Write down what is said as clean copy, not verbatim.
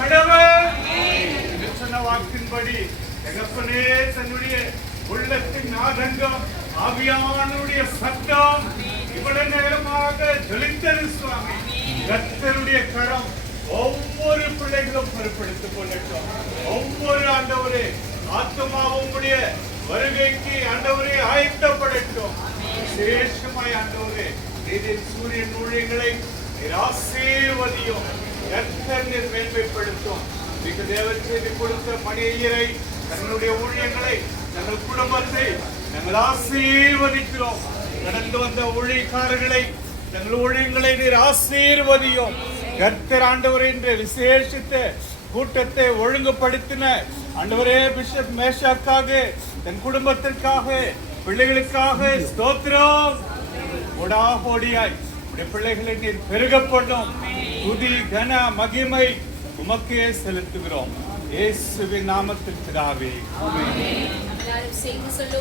கடவுள் சொன்ன வாக்கின்படி தகப்பனே தன்னுடைய உள்ளத்தின் ஆதங்கம் ஆவியானுடைய சத்தம் இவ்வளவு நேரமாக ஜொலித்தது சுவாமி. கர்த்தருடைய கரம் ஒவ்வொரு பிள்ளைகளும் பொறுப்படுத்திக் கொள்ளட்டும். ஒவ்வொரு ஆண்டவரே ஆத்மாவும் உடைய வருகைக்கு ஆண்டவரே ஆயத்தப்படட்டும். விசேஷமாய் ஆண்டவரே நீதின் சூரியன் ஊழியங்களை ஆசீர்வதியும். கர்த்தர் மேன்மைப்படுத்தும். மிக தேவன் செய்தி கொடுத்த மணியரை தன்னுடைய ஊழியங்களை தங்கள் குடும்பத்தை நாங்கள் ஆசீர்வதிக்கிறோம். கடந்து வந்த ஊழியக்காரர்களை தங்கள் ஊழியங்களை நீர் ஆசீர்வதியும். கர்த்தர் ஆண்டவரே என்ற விசேஷித்த கூட்டத்தை ஒழுங்குபடுத்தின ஆண்டவரே பிஷப் மேஷாக்காக தன் குடும்பத்திற்காக பிள்ளைகளுக்காக ஸ்தோத்திரம். ஓடாபோடியாய் உடைய பிள்ளைகளை நீர் பெருக பண்ணும். துதி கன மகிமை உமக்கே செலுத்துகிறோம். இயேசுவின் நாமத்தில் பிதாவே ஆமென்.